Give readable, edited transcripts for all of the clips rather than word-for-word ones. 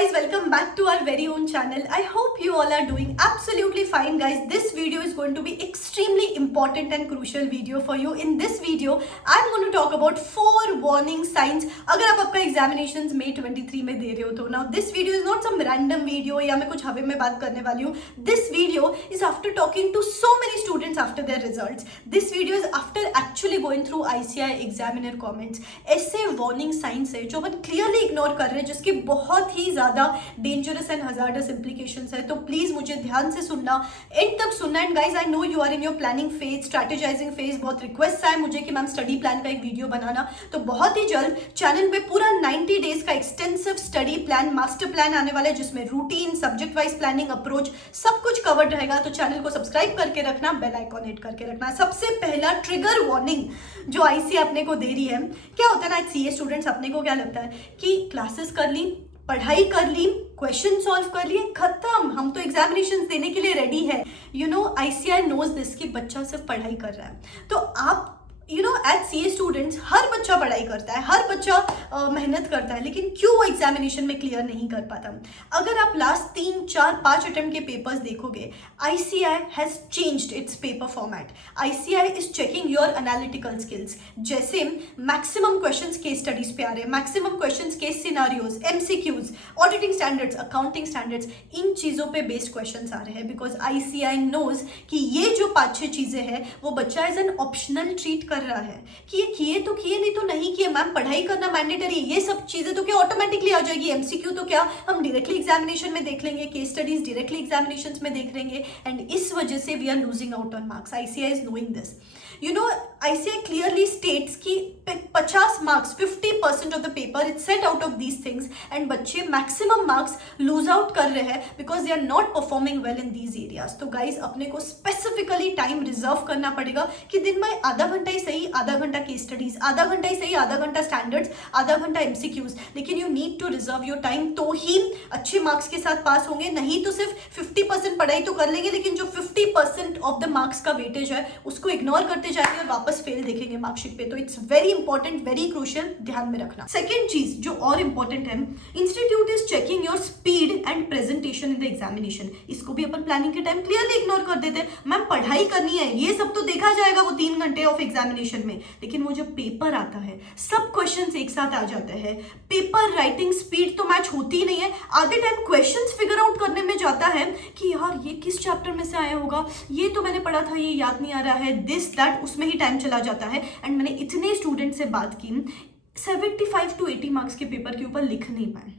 guys, welcome back to our very own channel. I hope you all are doing absolutely fine guys. This video is going to be extremely important and crucial video for you. In this video I'm going to talk about 4 warning signs अगर आप आपका examinations May 23 में दे रहे हो तो. Now this video is not some random video या मैं कुछ हवे में बात करने वाली हूँ. This video is after talking to so many students after their results. This video is after actually going through ICI examiner comments. ऐसे warning signs है जो अपन clearly ignore कर रहे हैं जिसकी बहुत ही ज़्यादा डेंजरस एंड हजार्डस इम्प्लीकेशंस है. तो प्लीज़ मुझे ध्यान से सुनना, एंड तक सुनना. And guys I know you are in your planning phase, strategising phase. बहुत रिक्वेस्ट है मुझे कि मैम स्टडी प्लान का एक वीडियो बनाना. तो बहुत ही जल्द चैनल पे पूरा 90 डेज का extensive study plan, master plan आने वाला है जिसमें routine, subject wise planning approach सब कुछ कवर्ड रहेगा. तो चैनल को सब्सक्राइब करके रखना, बेल आइकॉन हिट करके रखना. सबसे पहला ट्रिगर वार्निंग जो आईसी अपने को दे रही है, क्या होता है ना, सीए स्टूडेंट्स अपने को क्या लगता है कि क्लासेस कर ली, पढ़ाई कर ली, क्वेश्चन सॉल्व कर लिए, खत्म, हम तो एग्जामिनेशन देने के लिए रेडी है. You know ICI knows this कि बच्चा सिर्फ पढ़ाई कर रहा है. तो आप you know as CA students हर बच्चा पढ़ाई करता है, हर बच्चा मेहनत करता है, लेकिन क्यों वो एग्जामिनेशन में क्लियर नहीं कर पाता. अगर आप लास्ट 3, 4, 5 अटेम्प्ट के पेपर्स देखोगे, ICI has changed its paper format. ICI is checking your analytical skills. जैसे मैक्सिमम क्वेश्चंस केस स्टडीज पे आ रहे हैं, maximum questions case scenarios, MCQs, auditing standards, accounting standards, इन चीज़ों पे बेस्ड क्वेश्चंस आ रहे हैं. बिकॉज ICI नोज कि ये जो 5-6 चीज़ें हैं वो बच्चा एज एन ऑप्शनल ट्रीट कर रहा है कि ये किए तो किए, नहीं तो नहीं किए. मैम पढ़ाई करना मैंडेटरी, ये सब चीजें तो क्या ऑटोमेटिकली आ जाएगी. MCQ तो क्या हम डायरेक्टली एग्जामिनेशन में देख लेंगे, केस स्टडीज डायरेक्टली एग्जामिनेशंस में देख लेंगे, एंड इस वजह से we are losing out on marks. ICI is knowing this. You know ICI clearly states कि 50 marks, 50% of the paper is set out of these things, and बच्चे maximum marks lose out कर रहे हैं because they are not performing well in these areas. तो guys अपने को specifically time reserve करना पड़ेगा कि दिन में आधा घंटा ही सही, आधा घंटा केस स्टडीज, आधा घंटा ही सही, आधा घंटा स्टैंडर्ड्स, आधा घंटा MCQs, लेकिन you need to reserve your time. तो ही अच्छे मार्क्स के साथ पास होंगे. नहीं तो सिर्फ 50% पढ़ाई तो कर लेंगे, लेकिन जो 50% ऑफ द मार्क्स का वेटेज है उसको इग्नोर करते जाएंगे और वापस फेल देखेंगे मार्कशीट पे. तो it's very important, very crucial, ध्यान में रखना. सेकेंड चीज जो और इंपॉर्टेंट है, institute is checking your speed and presentation in the examination. इसको भी अपन प्लानिंग के टाइम क्लियरली इग्नोर कर देते हैं. मैम पढ़ाई करनी है, ये सब तो देखा जाएगा वो 3 घंटे ऑफ एग्जामिनेशन में, लेकिन वो जो पेपर आता है सब क्वेश्चंस एक साथ आ जाते हैं. पेपर राइटिंग स्पीड तो मैच होती नहीं है. आधे टाइम क्वेश्चंस फिगर आउट करने में जाता है कि यार ये किस चैप्टर में से आया होगा, ये तो मैंने पढ़ा था, ये याद नहीं आ रहा है, दिस दैट, उसमें ही टाइम चला जाता है. एंड मैंने इतने स्टूडेंट से बात की, 75 to 80 मार्क्स के पेपर के ऊपर लिख नहीं पाए.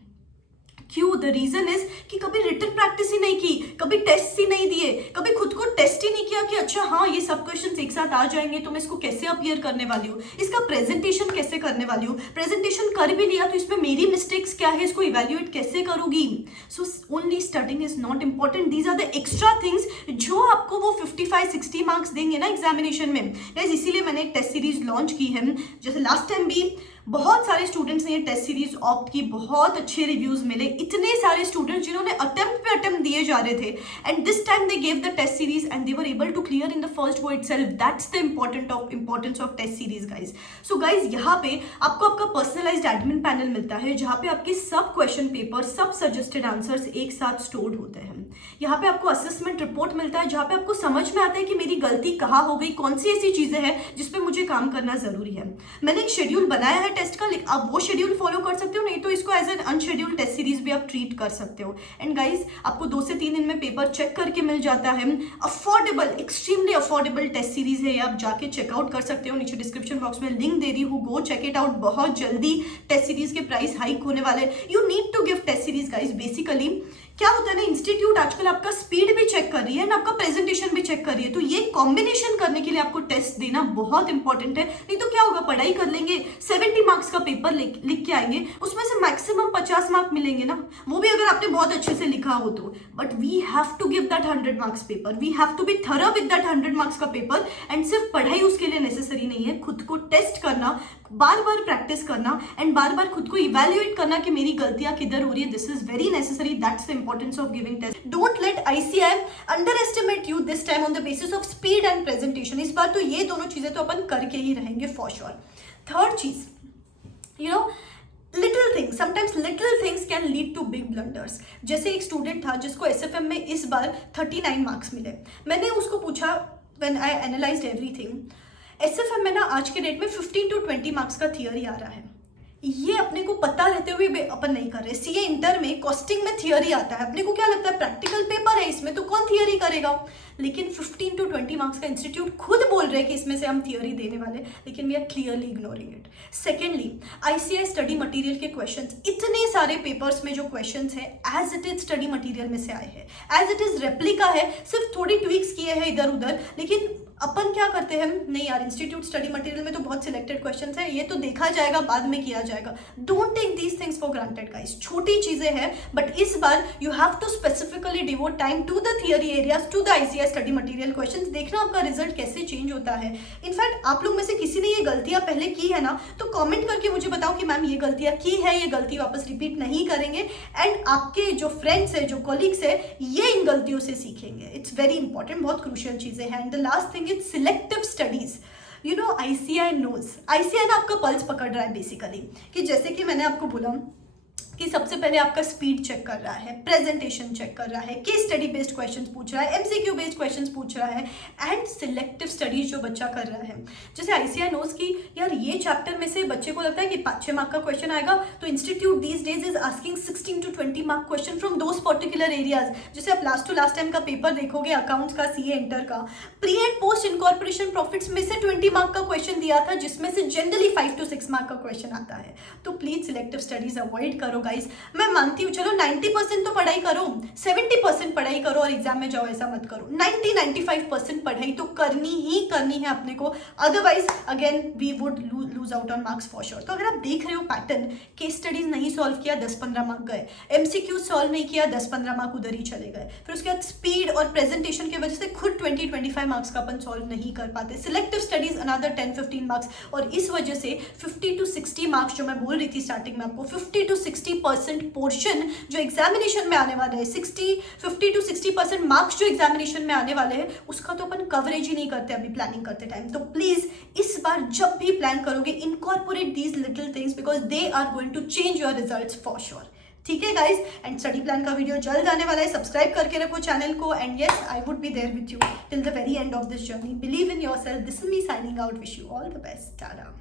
क्यों? द रीजन इज कि कभी रिटन प्रैक्टिस ही नहीं की, कभी टेस्ट ही नहीं दिए, कभी खुद को टेस्ट ही नहीं किया कि अच्छा हाँ ये सब क्वेश्चंस एक साथ आ जाएंगे तो मैं इसको कैसे अपीयर करने वाली हूँ, इसका प्रेजेंटेशन कैसे करने वाली हूँ, प्रेजेंटेशन कर भी लिया तो इसमें मेरी मिस्टेक्स क्या है, इसको इवेल्युएट कैसे करूंगी. So only studying is not important. These are the extra things जो आपको वो 55-60 मार्क्स देंगे ना एग्जामिनेशन में. गाइस इसीलिए मैंने एक टेस्ट सीरीज लॉन्च की है. जैसे लास्ट टाइम भी बहुत सारे स्टूडेंट्स ने ये टेस्ट सीरीज ऑप्ट की, बहुत अच्छे रिव्यूज मिले. इतने सारे स्टूडेंट्स जिन्होंने अटेम्प्ट पे अटेम्प्ट दिए जा रहे थे, and this time they gave the test series and they were able to clear in the first go itself. That's the importance of test series guys. So guys यहाँ पे आपको आपका पर्सनलाइज्ड एडमिन पैनल मिलता है जहाँ पे आपके सब क्वेश्चन पेपर, सब सजेस्टेड आंसर्स एक साथ स्टोर्ड होते हैं. यहाँ पे आपको असेसमेंट रिपोर्ट मिलता है जहाँ पे आपको समझ में आता है कि मेरी गलती कहाँ हो गई, कौन सी ऐसी चीजें हैं जिसपे मुझे काम करना जरूरी है. मैंने एक शेड्यूल बनाया है टेस्ट का, आप वो शेड्यूल फॉलो कर सकते हो, नहीं तो इसको as an unscheduled test series भी आप ट्रीट कर सकते हो. एंड गाइज आपको 2 से 3 दिन में पेपर चेक करके मिल जाता है. Affordable, extremely affordable test series है, आप जाके चेकआउट कर सकते हो. नीचे डिस्क्रिप्शन बॉक्स में लिंक दे रही हूँ, गो चेक इट आउट. बहुत जल्दी टेस्ट सीरीज के प्राइस हाइक होने वाले. You need to give test series guys. Basically क्या होता है ना, इंस्टीट्यूट आजकल आपका स्पीड भी चेक कर रही है और आपका प्रेजेंटेशन भी चेक कर रही है. तो ये कॉम्बिनेशन करने के लिए आपको टेस्ट देना बहुत इंपॉर्टेंट है. नहीं तो क्या होगा, पढ़ाई कर लेंगे, 70 मार्क्स का पेपर लिख के आएंगे, उसमें से मैक्सिमम 50 मार्क मिलेंगे ना, वो भी अगर आपने बहुत अच्छे से लिखा हो तो. But we have to give that 100 marks paper, we have to be thorough with that 100 marks का पेपर. एंड सिर्फ पढ़ाई उसके लिए नेसेसरी नहीं है, खुद को टेस्ट करना, बार बार प्रैक्टिस करना, एंड बार बार खुद को इवेल्युएट करना कि मेरी गलतियां किधर हो रही है. This is very necessary. That's the importance of giving test. Don't let ICI underestimate you this time on the basis of speed and presentation. इस बार तो ये दोनों चीजें तो अपन करके ही रहेंगे फॉर श्योर. थर्ड चीज, you know little things, sometimes little things can lead to big blunders. जैसे एक स्टूडेंट था जिसको एसएफएम में इस बार 39 मार्क्स मिले। मैंने उसको पूछा, when I analysed everything, SFM में ना आज के डेट में 15 to 20 मार्क्स का थियरी आ रहा है। ये अपने को पता रहते हुए भी अपन नहीं कर रहे। सीए इंटर में कॉस्टिंग में थियरी आता है, अपने को क्या लगता है प्रैक्टिकल पेपर है, इसमें तो कौन थियरी करेगा। लेकिन 15 to 20 मार्क्स का इंस्टीट्यूट खुद बोल रहे हैं कि इसमें से हम थियरी देने वाले, लेकिन we are clearly ignoring it. Secondly, ICI study material के क्वेश्चंस, इतने सारे पेपर्स में जो क्वेश्चंस है as it is study material में से आए हैं, एज इट इज रेप्लिका है, सिर्फ थोड़ी ट्विक्स किए हैं इधर उधर। लेकिन अपन क्या करते हैं, नहीं यार इंस्टीट्यूट स्टडी मटेरियल में तो बहुत सिलेक्टेड क्वेश्चंस है, ये तो देखा जाएगा, बाद में किया जाएगा। Don't take these things for granted guys. छोटी चीजें हैं, बट इस बार you have to specifically devote time to the theory areas, to the ICI study material questions. देखना आपका रिजल्ट कैसे चेंज होता है। इनफैक्ट आप लोग में से किसी ने ये गलतियां पहले की है ना, तो कॉमेंट करके मुझे बताओ कि मैम ये गलतियां की है, ये गलती वापस रिपीट नहीं करेंगे, एंड आपके जो फ्रेंड्स है, जो कॉलीग्स है, ये इन गलतियों से सीखेंगे। इट्स वेरी इंपॉर्टेंट, बहुत क्रूशियल चीजें हैं। And the last thing is selective studies. You know ICI knows, ICI ना आपका पल्स पकड़ रहा है बेसिकली, कि जैसे कि मैंने आपको बोला कि सबसे पहले आपका स्पीड चेक कर रहा है, प्रेजेंटेशन चेक कर रहा है, केस स्टडी बेस्ड क्वेश्चंस पूछ रहा है, एमसीक्यू बेस्ड क्वेश्चंस पूछ रहा है, एंड सिलेक्टिव स्टडीज जो बच्चा कर रहा है। जैसे आईसीआई नोज की यार ये चैप्टर में से बच्चे को लगता है कि 5-6 मार्क का क्वेश्चन आएगा, तो institute these days is asking 16 to 20 mark question from those particular areas. जैसे आप लास्ट टू लास्ट टाइम का पेपर देखोगे अकाउंट्स का, सीए इंटर का, pre and post incorporation profits में से 20 मार्क का क्वेश्चन दिया था, जिसमें से जनरली 5 to 6 मार्क का क्वेश्चन आता है। तो प्लीज सिलेक्टिव स्टडीज अवॉइड करो गाइस। मैं मानती हूँ चलो 90% तो पढ़ाई करो, 70% पढ़ाई करो और एग्जाम में जाओ, ऐसा मत करो। 90-95% पढ़ाई तो करनी ही करनी है अपने को, otherwise again we would lose out on marks for sure. तो अगर आप देख रहे हो पैटर्न, केस स्टडीज नहीं सॉल्व किया 10-15 मार्क गए, एमसीक्यू सॉल्व नहीं किया 10-15 मार्क उधर ही चले गए, फिर उसके बाद स्पीड और प्रेजेंटेशन की वजह से खुद 20-25 मार्क्स का अपन सॉल्व नहीं कर पाते, सिलेक्टिव स्टडीज अनदर 10-15 मार्क्स, और इस वजह से 50 to 60 मार्क्स जो मैं बोल रही थी स्टार्टिंग में आपको, 50 to 60% पोर्शन जो एग्जामिनेशन में आने वाले हैं, 50 to 60% मार्क्स जो एग्जामिनेशन में आने वाले हैं, उसका तो अपन कवरेज ही नहीं करते अभी प्लानिंग करते टाइम। तो प्लीज इस बार जब भी प्लान करोगे, incorporate these little things because they are going to change your results for sure. ठीक है गाइज, एंड स्टडी प्लान का वीडियो जल्द आने वाला है, सब्सक्राइब करके रखो चैनल को, and yes I would be there with you till the very end of this journey. Believe in yourself. This is me signing out. Wish you all the best. Tata.